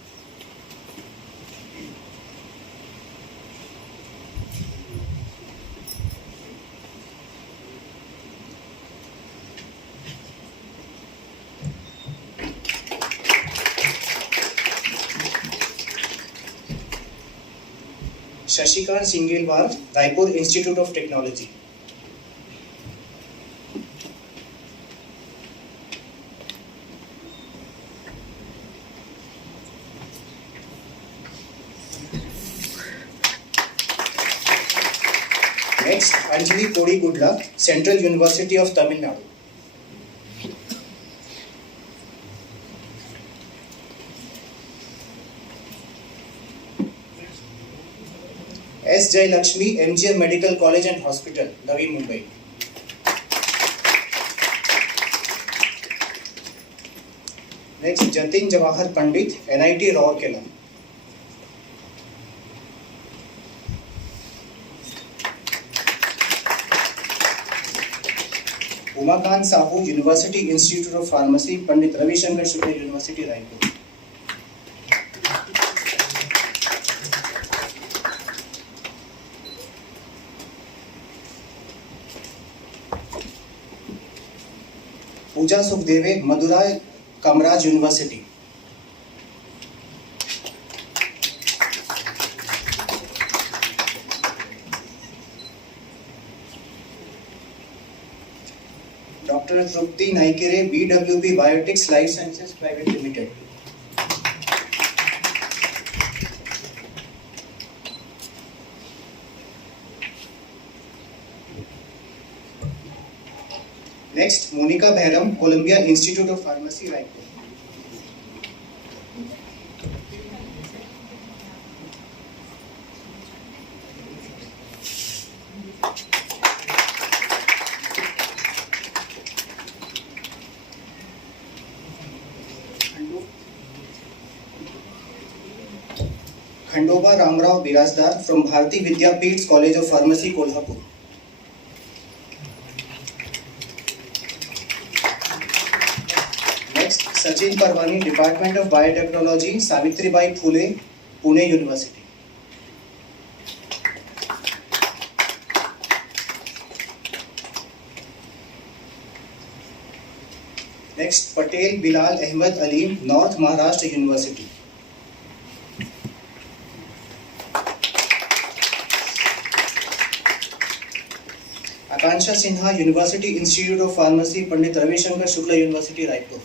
Shashikant Singelwar, Raipur Institute of Technology. Next, Anjali Kodi Gudla, Central University of Tamil Nadu. S. Jay Lakshmi, MGM Medical College and Hospital, Navi Mumbai. Next, Jatin Jawahar Pandit, NIT Rourkela. Umakant Sahu, University Institute of Pharmacy, Pandit Ravi Shankar Shukla University, Raipur. Pooja Sukhdeve, Madurai Kamraj University. Dr. Trupti Naikere, BWB Biotics Life Sciences Private Limited. Next, Monica Bhairam, Columbia Institute of Pharmacy, Raipur. Khandoba Ramrao Birazdar from Bharati Vidyapeeth College of Pharmacy, Kolhapur. Next, Sachin Parwani, Department of Biotechnology, Savitribai Phule, Pune University. Next, Patel Bilal Ahmed Ali, North Maharashtra University. Akansha Sinha, University Institute of Pharmacy, Pandit Ravi Shankar Shukla University, Raipur.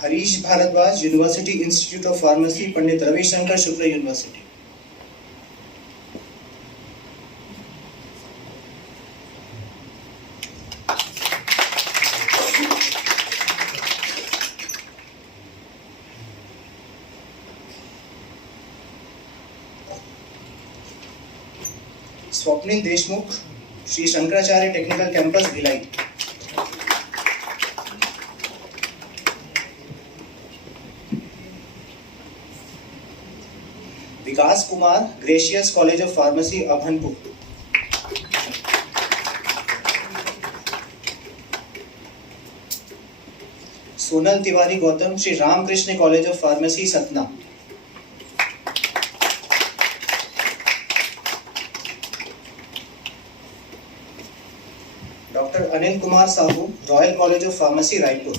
Harish Bharadwaj, University Institute of Pharmacy, Pandit Ravi Shankar Shukla University. Swapnil Deshmukh, Sri Shankaracharya Technical Campus, Bhilai. Vikas Kumar, Gracious College of Pharmacy, Abhanpur. Sonal Tiwari Gautam, Sri Ramakrishna College of Pharmacy, Satna. Dr. Anil Kumar Sahu, Royal College of Pharmacy, Raipur.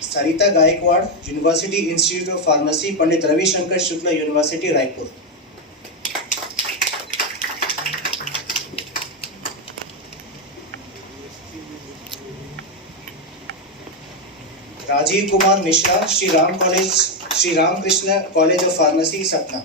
Sarita Gaikwad, University Institute of Pharmacy, Pandit Ravi Shankar Shukla University, Raipur. Rajiv Kumar Mishra, Sri Ramakrishna College of Pharmacy, Satna.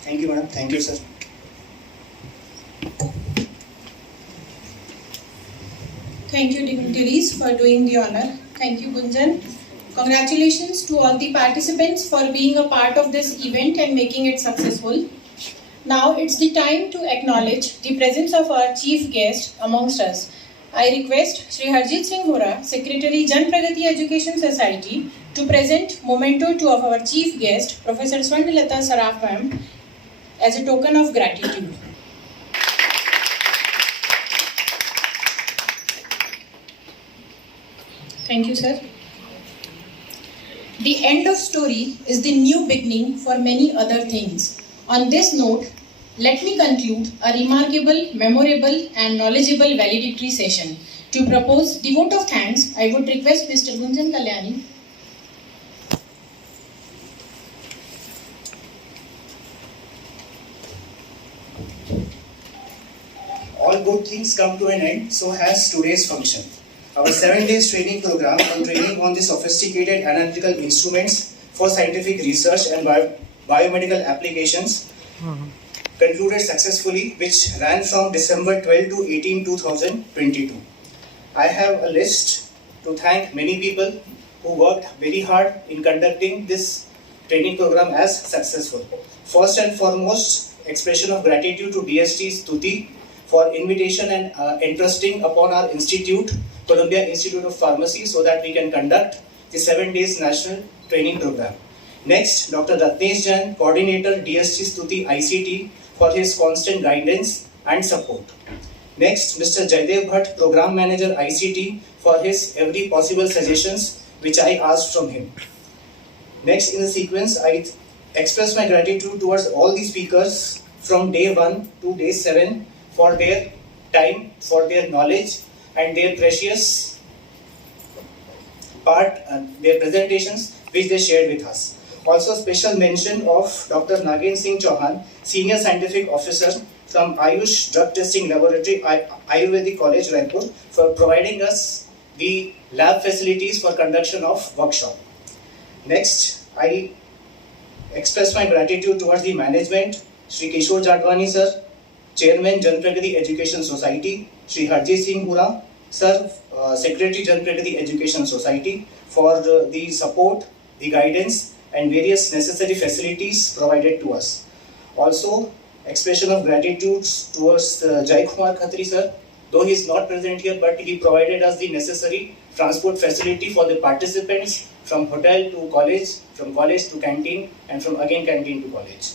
Thank you, madam. Thank you, sir. Thank you, dignitaries, for doing the honor. Thank you, Gunjan. Congratulations to all the participants for being a part of this event and making it successful. Now it's the time to acknowledge the presence of our chief guest amongst us. I request Shri Harjit Singh Hora, Secretary Jan Pragati Education Society, to present memento to our chief guest, Professor Swarnalata Saraf ma'am, as a token of gratitude. Thank you, sir. The end of story is the new beginning for many other things. On this note, let me conclude a remarkable, memorable and knowledgeable valedictory session. To propose the vote of thanks, I would request Mr. Gunjan Kalyani. All good things come to an end, so has today's function. Our 7 days training program on training on the sophisticated analytical instruments for scientific research and biomedical applications concluded successfully, which ran from December 12 to 18, 2022. I have a list to thank many people who worked very hard in conducting this training program as successful. First and foremost, expression of gratitude to DST Stuti for invitation and entrusting upon our institute, Columbia Institute of Pharmacy, so that we can conduct the 7 days national training program. Next, Dr. Ratnesh Jain, Coordinator DST Stuti ICT, for his constant guidance and support. Next, Mr. Jaidev Bhatt, Program Manager ICT, for his every possible suggestions which I asked from him. Next in the sequence, I express my gratitude towards all the speakers from day 1 to day 7 for their time, for their knowledge and their precious their presentations which they shared with us. Also special mention of Dr. Nagen Singh Chauhan, Senior Scientific Officer from Ayush Drug Testing Laboratory, Ayurvedic College, Raipur, for providing us the lab facilities for conduction of workshop. Next, I express my gratitude towards the management, Shri Kishore Jadwani sir, Chairman Jan Pragati Education Society, Shri Harjit Singh Pura, Sir, Secretary Jan Pragati Education Society, for the support, the guidance and various necessary facilities provided to us. Also, expression of gratitude towards Jai Kumar Khatri sir, though he is not present here, but he provided us the necessary transport facility for the participants from hotel to college, from college to canteen, and from again canteen to college.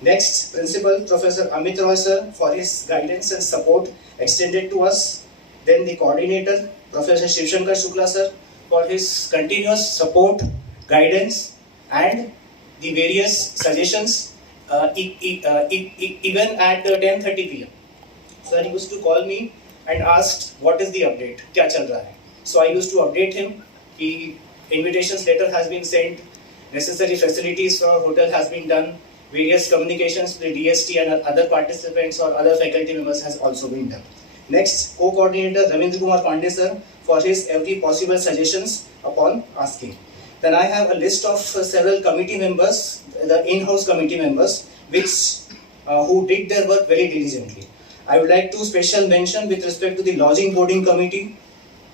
Next, Principal Professor Amit Roy sir, for his guidance and support extended to us. Then the coordinator, Professor Shiv Shankar Shukla sir, for his continuous support, guidance and the various suggestions, even at 10:30 p.m. Sir used to call me and asked what is the update, kya chal raha hai. So I used to update him. The invitations letter has been sent, necessary facilities for hotel has been done, various communications with the DST and other participants or other faculty members has also been done. Next, co-coordinator Ravindra Kumar Pandey sir, for his every possible suggestions upon asking. Then I have a list of several committee members, the in-house committee members, who did their work very diligently. I would like to special mention with respect to the lodging boarding committee,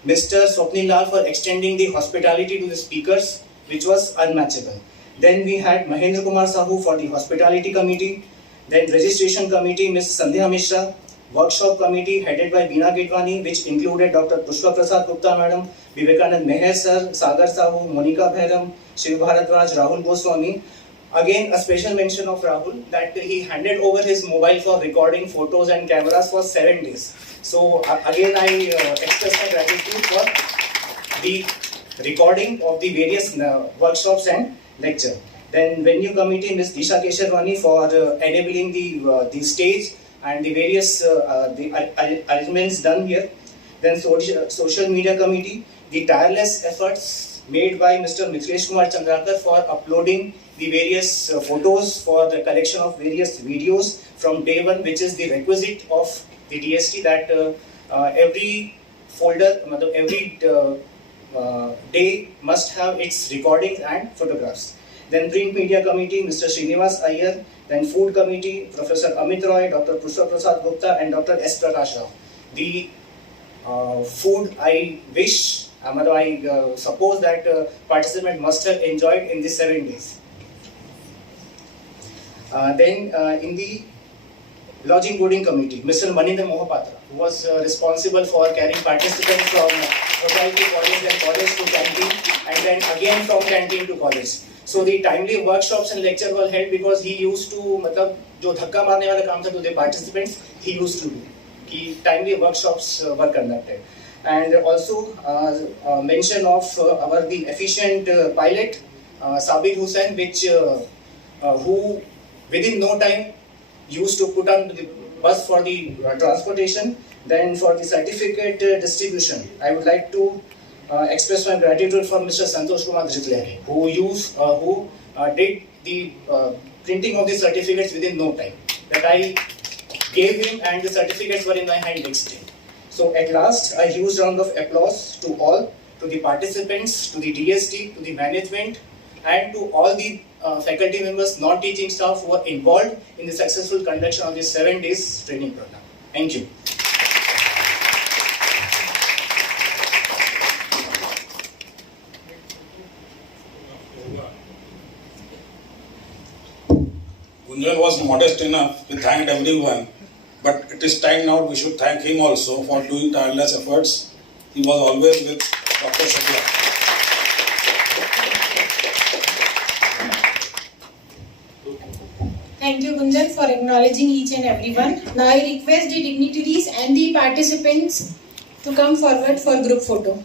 Mr. Swapnil Lal for extending the hospitality to the speakers, which was unmatchable. Then we had Mahendra Kumar Sahu for the hospitality committee, then registration committee, Ms. Sandhya Mishra, workshop committee headed by Veena Gidwani, which included Dr. Pushpa Prasad Gupta Madam, Vivekanand Meher Sir, Sagar Sahu, Monica Bhairam, Shiv Bharadwaj, Rahul Goswami. Again, a special mention of Rahul that he handed over his mobile for recording photos and cameras for 7 days. So again, I express my gratitude for the recording of the various workshops and lecture. Then venue committee, Ms. Disha Kesharwani for enabling the stage and the various arrangements done here. Then social media committee, the tireless efforts made by Mr. Mithilesh Kumar Chandrakar for uploading the various photos, for the collection of various videos from day one, which is the requisite of the DST, that every folder, every day must have its recordings and photographs. Then print media committee, Mr. Srinivas Iyer. Then food committee, Professor Amit Roy, Dr. Pushpa Prasad Gupta and Dr. S. Prakash Rao. The food, I wish, I suppose that participants must have enjoyed in these 7 days. Then in the lodging boarding committee, Mr. Manindra Mohapatra, who was responsible for carrying participants from hotel to college and college to canteen, and then again from canteen to college. So the timely workshops and lecture were held because he used to, जो धक्का मारने वाला काम था to the participants, he used to do. कि timely workshops were conducted. And also mention of the efficient pilot, Sabir Hussain, who within no time used to put on the bus for the transportation. Then for the certificate distribution, I would like to express my gratitude for Mr. Santosh Kumar Dhritlehri, who did the printing of the certificates within no time. That I gave him, and the certificates were in my hand next day. So at last, a huge round of applause to all, to the participants, to the DST, to the management, and to all the faculty members, non-teaching staff who were involved in the successful conduction of this 7 days training program. Thank you. Gunjan was modest enough, we thanked everyone, but it is time now we should thank him also for doing tireless efforts. He was always with Dr. Shukla. Thank you, Gunjan, for acknowledging each and everyone. Now I request the dignitaries and the participants to come forward for group photo.